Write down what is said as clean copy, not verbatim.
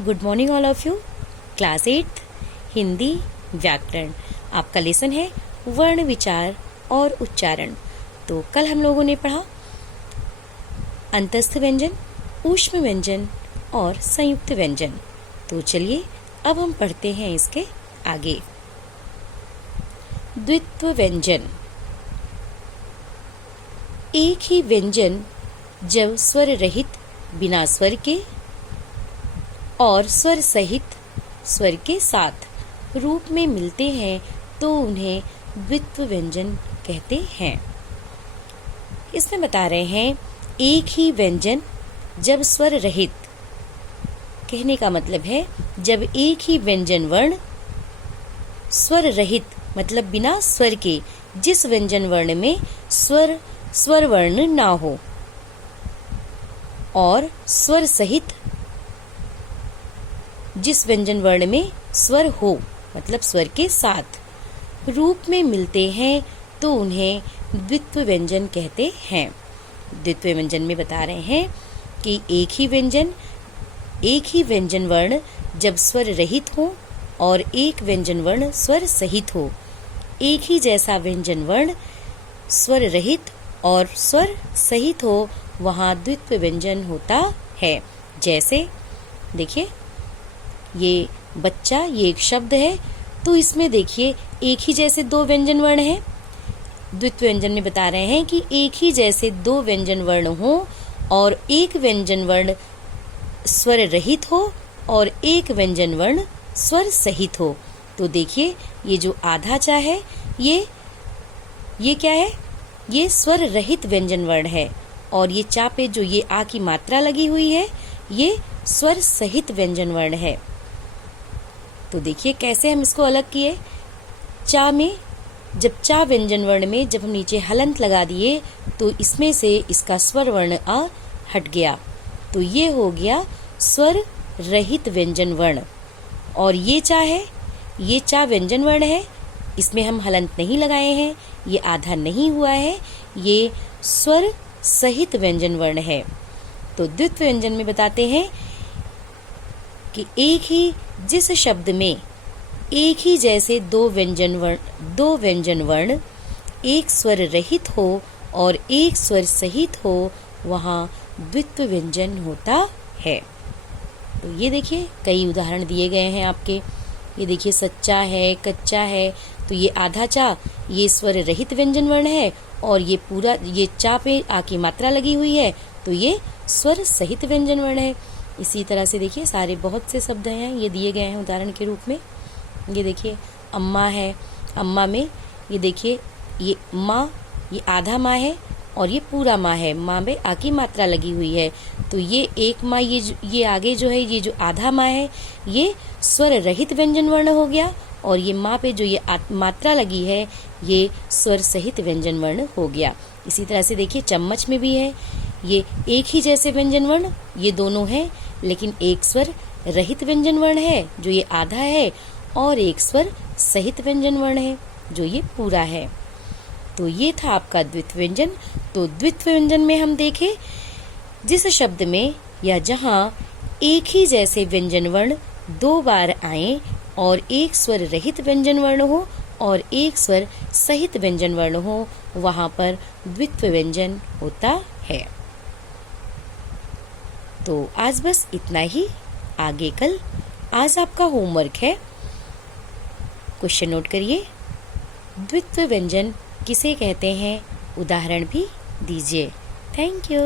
Good morning all of you. Class 8 Hindi व्याकरण, आपका lesson है वर्ण विचार और उच्चारण। तो कल हम लोगों ने पढ़ा अंतस्थ व्यंजन, ऊष्म व्यंजन और संयुक्त व्यंजन। तो चलिए अब हम पढ़ते हैं इसके आगे। द्वित्व व्यंजन, एक ही व्यंजन जब स्वर रहित बिना स्वर के और स्वर सहित स्वर के साथ रूप में मिलते हैं तो उन्हें द्वित्व व्यंजन कहते हैं। इसमें बता रहे हैं एक ही व्यंजन जब स्वर रहित, कहने का मतलब है जब एक ही व्यंजन वर्ण स्वर रहित मतलब बिना स्वर के, जिस व्यंजन वर्ण में स्वर वर्ण ना हो, और स्वर सहित जिस व्यंजन वर्ण में स्वर हो मतलब स्वर के साथ रूप में मिलते हैं तो उन्हें द्वित्व व्यंजन कहते हैं। द्वित्व व्यंजन में बता रहे हैं कि एक ही व्यंजन वर्ण जब स्वर रहित हो और एक व्यंजन वर्ण स्वर सहित हो, एक ही जैसा व्यंजन वर्ण स्वर रहित और स्वर सहित हो, वहाँ द्वित्व व्यंजन होता है। जैसे देखिए ये बच्चा, ये एक शब्द है, तो इसमें देखिए एक ही जैसे दो व्यंजन वर्ण हैं। द्वित्व व्यंजन में बता रहे हैं कि एक ही जैसे दो व्यंजन वर्ण हो और एक व्यंजन वर्ण स्वर रहित हो और एक व्यंजन वर्ण स्वर सहित हो। तो देखिए ये जो आधा चा है ये क्या है? ये स्वर रहित व्यंजन वर्ण है, और ये चा पे जो ये आ की मात्रा लगी हुई है ये स्वर सहित व्यंजन वर्ण है। तो देखिए कैसे हम इसको अलग किए। चा में जब चा व्यंजन वर्ण में जब हम नीचे हलंत लगा दिए तो इसमें से इसका स्वर वर्ण अ हट गया, तो ये हो गया स्वर रहित व्यंजन वर्ण। और ये चा है, ये चा व्यंजन वर्ण है, इसमें हम हलंत नहीं लगाए हैं, ये आधा नहीं हुआ है, ये स्वर सहित व्यंजन वर्ण है। तो द्वित्व व्यंजन में बताते हैं कि एक ही जिस शब्द में एक ही जैसे दो व्यंजन वर्ण एक स्वर रहित हो और एक स्वर सहित हो, वहाँ द्वित्व व्यंजन होता है। तो ये देखिए कई उदाहरण दिए गए हैं आपके। ये देखिए सच्चा है, कच्चा है, तो ये आधा चा ये स्वर रहित व्यंजन वर्ण है, और ये पूरा ये चा पे आ की मात्रा लगी हुई है तो ये स्वर सहित व्यंजन वर्ण है। इसी तरह से देखिए सारे बहुत से शब्द हैं ये दिए गए हैं उदाहरण के रूप में। ये देखिए अम्मा है, अम्मा में ये देखिए ये माँ, ये आधा माँ है और ये पूरा माँ है, माँ में आ की मात्रा लगी हुई है, तो ये एक माँ, ये आगे जो है ये जो आधा माँ है ये स्वर रहित व्यंजन वर्ण हो गया, और ये माँ पे जो ये मात्रा लगी है ये स्वर सहित व्यंजन वर्ण हो गया। इसी तरह से देखिए चम्मच में भी है, ये एक ही जैसे व्यंजन वर्ण ये दोनों हैं, लेकिन एक स्वर रहित व्यंजन वर्ण है जो ये आधा है, और एक स्वर सहित व्यंजन वर्ण है जो ये पूरा है। तो ये था आपका द्वित्व व्यंजन। तो द्वित्व व्यंजन में हम देखें जिस शब्द में या जहाँ एक ही जैसे व्यंजन वर्ण दो बार आए और एक स्वर रहित व्यंजन वर्ण हो और एक स्वर सहित व्यंजन वर्ण हो, वहाँ पर द्वित्व व्यंजन होता है। तो आज बस इतना ही, आगे कल। आज आपका होमवर्क है, क्वेश्चन नोट करिए, द्वित्व व्यंजन किसे कहते हैं, उदाहरण भी दीजिए। Thank you.